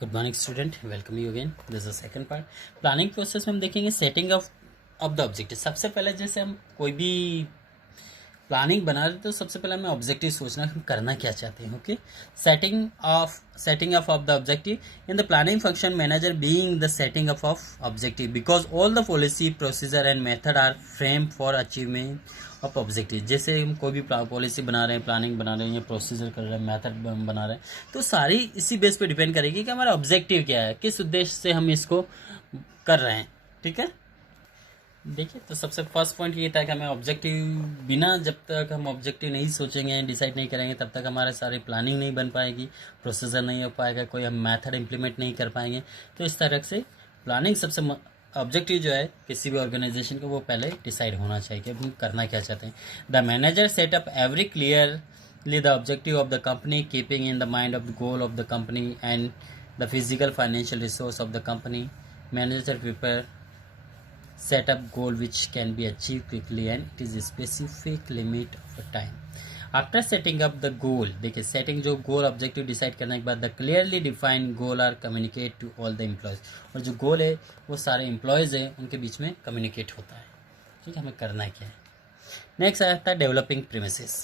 Good morning student, welcome you again. This is second part. Planning process में हम देखेंगे setting of the objective. सबसे पहले जैसे हम कोई भी प्लानिंग बना रहे तो सबसे पहले हमें ऑब्जेक्टिव सोचना हम करना क्या चाहते हैं। Okay, setting of the objective in the planning function manager being the setting of objective because all the policy procedure and method are frame for achievement of objective. जैसे हम कोई भी पॉलिसी बना रहे हैं, प्लानिंग बना रहे हैं या प्रोसीजर कर रहे हैं, मेथड बना रहे हैं, तो सारी इसी बेस पे डिपेंड करेगी कि हमारा ऑब्जेक्टिव क्या है, किस उद्देश्य से हम इसको कर रहे हैं। ठीक है, देखिए तो सबसे फर्स्ट पॉइंट ये था कि हमें ऑब्जेक्टिव बिना, जब तक हम ऑब्जेक्टिव नहीं सोचेंगे, डिसाइड नहीं करेंगे, तब तक हमारे सारी प्लानिंग नहीं बन पाएगी, प्रोसीजर नहीं हो पाएगा, कोई हम मेथड इम्प्लीमेंट नहीं कर पाएंगे। तो इस तरह से प्लानिंग सबसे ऑब्जेक्टिव जो है किसी भी ऑर्गेनाइजेशन को, वो पहले डिसाइड होना चाहिए कि हम करना क्या चाहते हैं। The manager set up every clearly the objective of the company keeping in the mind of the goal of the company and the physical financial resource of the company. Manager prepare set up goal which can be achieved quickly and it is a specific limit of a time. After setting up the goal, देखिए setting जो goal objective decide करने के बाद the clearly defined goal are communicate to all the employees, और जो गोल है वो सारे एम्प्लॉयज है उनके बीच में कम्युनिकेट होता है। ठीक है, हमें करना क्या है। नेक्स्ट आता है developing premises.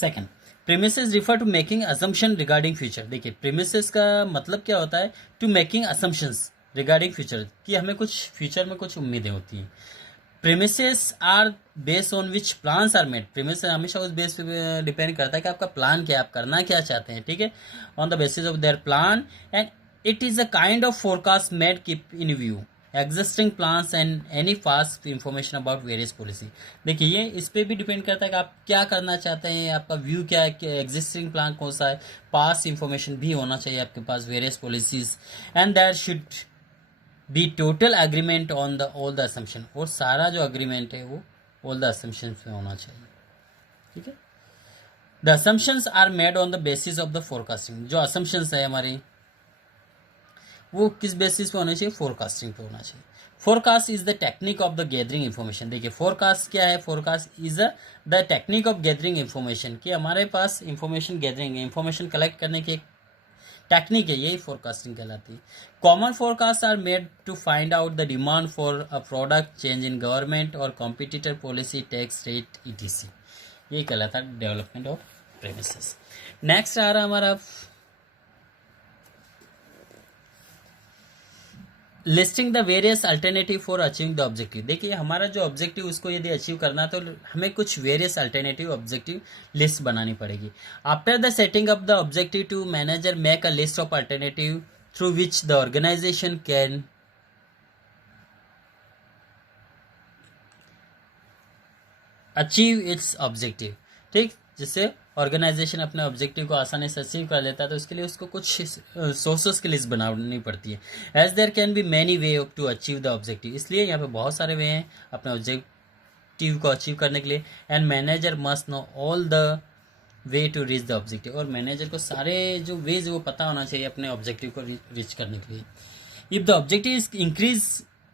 Second, premises refer to making assumption regarding future. देखिए प्रीमिसेस का मतलब क्या होता है, to making assumptions regarding future, कि हमें कुछ फ्यूचर में कुछ उम्मीदें होती हैं। Premises are based on which plans are made. Premises हमेशा उस बेस पे डिपेंड करता है कि आपका प्लान क्या है, आप करना क्या चाहते हैं। ठीक है, on the basis of their plan and it is a kind of forecast made keep in view existing plans and any fast information about various policy. देखिए ये इस पे भी डिपेंड करता है कि आप क्या करना चाहते हैं, आपका व्यू क्या है, एग्जिस्टिंग प्लान कौन सा है, पास्ट इंफॉर्मेशन भी होना चाहिए आपके पास, various policies and that should be total agreement on the all the assumption, और सारा जो अग्रीमेंट है वो ऑल द असम्पशन पे होना चाहिए। ठीक है, the assumptions are made on the basis of the forecasting. जो असम्पशंस है हमारी वो किस बेसिस पे होना चाहिए, फोरकास्टिंग पे होना चाहिए। Forecast is the technique of the gathering information. देखिए फोरकास्ट क्या है, forecast is the technique of gathering information, कि हमारे पास इंफॉर्मेशन गैदरिंग, इंफॉर्मेशन कलेक्ट करने की टेक्निक है, यही फोरकास्टिंग कहलाती है। Common forecast are made to find out the demand for a product, change in government और competitor policy, tax rate ETC, यही कहलाता है डेवलपमेंट ऑफ प्रेमिसेस। नेक्स्ट आ रहा हमारा listing the various alternative for achieving the objective. देखिए हमारा जो ऑब्जेक्टिव उसको यदि अचीव करना है तो हमें कुछ वेरियस अल्टरनेटिव ऑब्जेक्टिव लिस्ट बनानी पड़ेगी। After the setting up the objective to manager make a list of alternative through which the organization can achieve its objective. ठीक, जिससे ऑर्गेनाइजेशन अपने ऑब्जेक्टिव को आसानी से अचीव कर लेता है, तो उसके लिए उसको कुछ सोर्सेस की लिस्ट बनानी पड़ती है। As there can be many way to achieve the objective, इसलिए यहाँ पे बहुत सारे वे हैं अपने ऑब्जेक्टिव को अचीव करने के लिए। And manager must know all the way to reach the objective, और मैनेजर को सारे जो वेज वो पता होना चाहिए अपने ऑब्जेक्टिव को रीच करने के लिए। If the objective is increase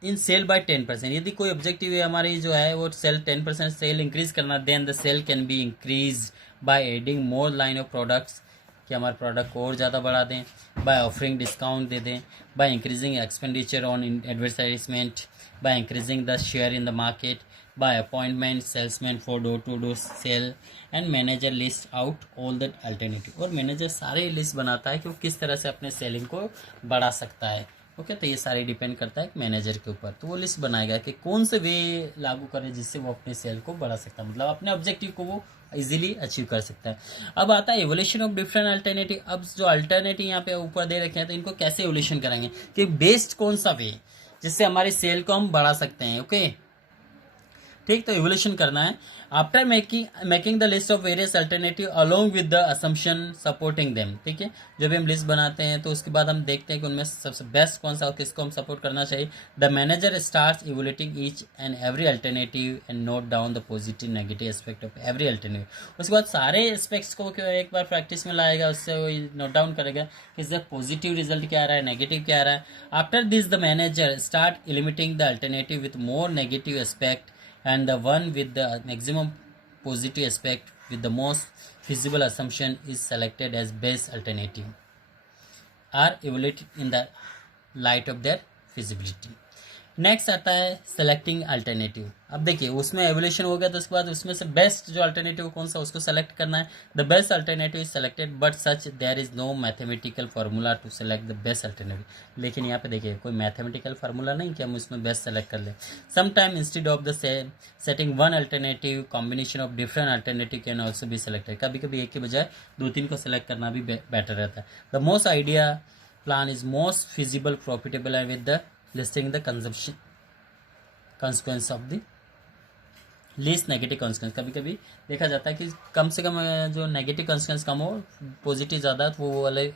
in sale by 10%, यदि कोई ऑब्जेक्टिव है हमारी जो है वो सेल 10% सेल इंक्रीज करना, then the sale can be increase by adding more line of products, कि हमारे प्रोडक्ट को और ज़्यादा बढ़ा दें, बाय ऑफरिंग डिस्काउंट दे दें, by increasing expenditure on advertisement, by increasing the share in the market, by appointment salesman for door to door sale. And manager list out all the alternative, और manager सारे list बनाता है कि वो किस तरह से अपने सेलिंग को बढ़ा सकता है। ओके, तो ये सारे डिपेंड करता है मैनेजर के ऊपर, तो वो लिस्ट बनाएगा कि कौन से वे लागू करें जिससे वो अपने सेल को बढ़ा सकता है, मतलब अपने ऑब्जेक्टिव को वो इजीली अचीव कर सकता है। अब आता है एवोल्यूशन ऑफ डिफरेंट अल्टरनेटिव। अब जो अल्टरनेटिव यहाँ पे ऊपर दे रखे हैं तो इनको कैसे एवोल्यूशन करेंगे, कि बेस्ट कौन सा वे जिससे हमारी सेल को हम बढ़ा सकते हैं। ओके, ठीक, तो इवोल्यूशन करना है। After making the list of various alternative along with the assumption supporting them. ठीक है, जब भी हम लिस्ट बनाते हैं तो उसके बाद हम देखते हैं कि उनमें सबसे बेस्ट कौन सा और किसको हम सपोर्ट करना चाहिए। The manager starts evaluating each and every alternative and note down the positive negative aspect of every alternative. उसके बाद सारे एस्पेक्ट्स को एक बार प्रैक्टिस में लाएगा, उससे वो नोट डाउन करेगा कि इसका पॉजिटिव रिजल्ट क्या आ रहा है, नेगेटिव क्या आ रहा है। After this the manager start eliminating the alternative with more negative aspect and the one with the maximum positive aspect with the most feasible assumption is selected as best alternative are evaluated in the light of their feasibility. Next आता है selecting alternative. अब देखिए उसमें evolution हो गया तो उसके बाद उसमें से बेस्ट जो अल्टरनेटिव कौन सा उसको सेलेक्ट करना है. The best alternative is selected but such there is no mathematical formula to select the best alternative. लेकिन यहाँ पे देखिए कोई मैथमेटिकल फार्मूला नहीं कि हम उसमें बेस्ट सेलेक्ट कर लें. Some time instead of the setting one alternative combination of different alternative can also भी सेलेक्टेड. कभी कभी एक के बजाय 2-3 को सेलेक्ट करना भी बेटर रहता है. The most idea plan is most feasible profitable and with the listing the consumption consequence of the least negative consequence. कभी कभी देखा जाता है कि कम से कम जो नेगेटिव consequence कम हो, पॉजिटिव ज़्यादा, तो वो वाले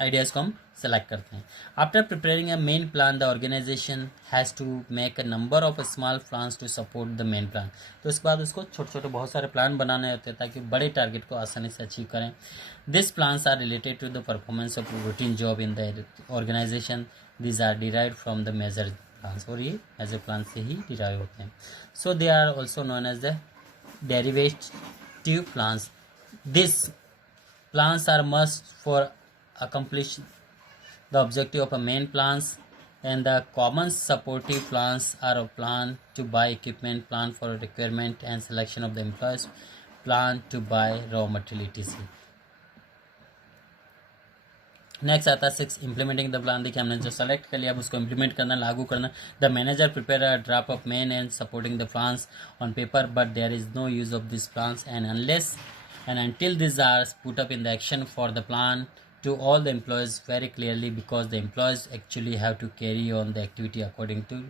आइडियाज़ को हम सेलेक्ट करते हैं. After preparing a main plan the organization has to make a number of small plans to support the main plan. तो उसके बाद उसको छोटे छोटे बहुत सारे प्लान बनाने होते हैं ताकि बड़े टारगेट को आसानी से अचीव करें. This plans are related to the performance of routine job in the organisation. This are derive from the major plans. और ये मेजर प्लान से ही डिराइव होते हैं. So they are also known as the derivative plans. This plans are must for accomplish the objective of a main plans, and the common supportive plans are a plan to buy equipment, plan for requirement and selection of the employees, plan to buy raw material etc. Next आता है 6 implementing the plan. देखिए हमने जो select कर लिया अब उसको implement करना, लागू करना. The manager prepare a draft of main and supporting the plans on paper but there is no use of this plans and unless and until these are put up in the action for the plan to all the employees very clearly, because the employees actually have to carry on the activity according to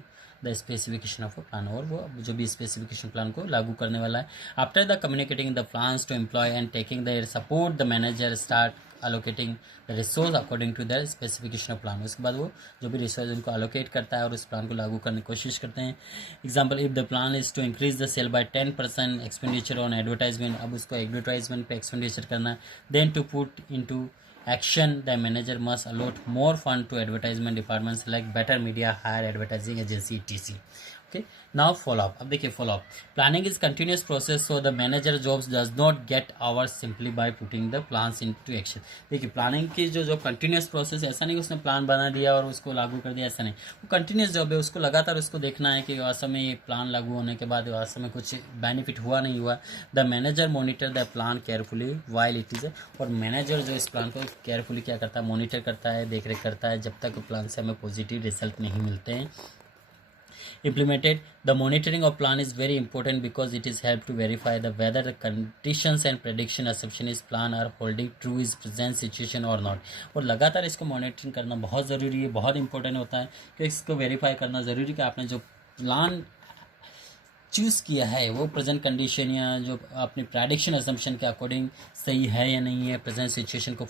the specification of a plan. और वो जो भी specification plan को लागू करने वाला है. After the communicating the plans to employ and taking their support the manager start allocating the resource according to their specification of plan. उसके बाद वो जो भी रिसोर्स उनको allocate करता है और उस प्लान को लागू करने की कोशिश करते हैं. Example, if the plan is to increase the sale by 10% expenditure on advertisement. अब उसको एडवर्टाइजमेंट पे एक्सपेंडिचर करना है. Then to put into action the manager must allot more fund to advertisement department, select better media, hire advertising agency etc. Okay, now follow up. अब देखिए follow up. Planning is continuous process, so the manager jobs does not get hours simply by putting the plans into action. देखिए planning की जो continuous process है, ऐसा नहीं उसने plan बना दिया और उसको लागू कर दिया, ऐसा नहीं. वो कंटिन्यूस जॉब है, उसको लगातार उसको देखना है कि वास्तव में ये प्लान लागू होने के बाद वास्तव में कुछ बेनिफिट हुआ नहीं हुआ. The manager monitor the plan carefully while it is. और मैनेजर जो इस प्लान को केयरफुली क्या करता है, मॉनिटर करता है, देख रेख करता है जब तक प्लान से हमें पॉजिटिव रिजल्ट नहीं मिलते हैं. Implemented, the monitoring of plan is very important because it is help to verify the whether the conditions and prediction assumption is plan are holding true is present situation or not. और लगातार इसको monitoring करना बहुत ज़रूरी है, बहुत important होता है कि इसको वेरीफाई करना ज़रूरी कि आपने जो प्लान चूज़ किया है वो प्रेजेंट कंडीशन या जो आपने प्रेडिक्शन असम्पशन के अकॉर्डिंग सही है या नहीं है, प्रेजेंट सिचुएशन को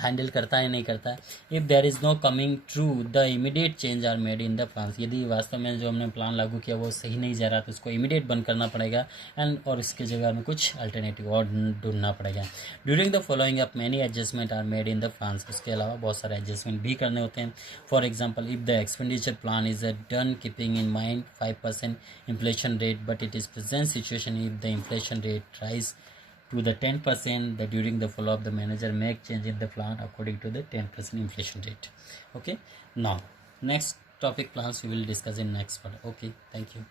हैंडल करता है या नहीं करता है. If there is no coming true the immediate change are made in the plan. यदि वास्तव में जो हमने प्लान लागू किया वो सही नहीं जा रहा तो उसको इमीडिएट बंद करना पड़ेगा एंड और इसके जगह में कुछ अल्टरनेटिव और ढूंढना पड़ेगा. During the following up many adjustment are made in the plan. उसके अलावा बहुत सारे एडजस्टमेंट भी करने होते हैं. For example, if the expenditure plan is done keeping in mind 5% inflation rate, but it is present situation if the inflation rate rise to the 10%, that during the follow up the manager make change in the plan according to the 10% inflation rate. Okay, now next topic plans we will discuss in next part. Okay, thank you.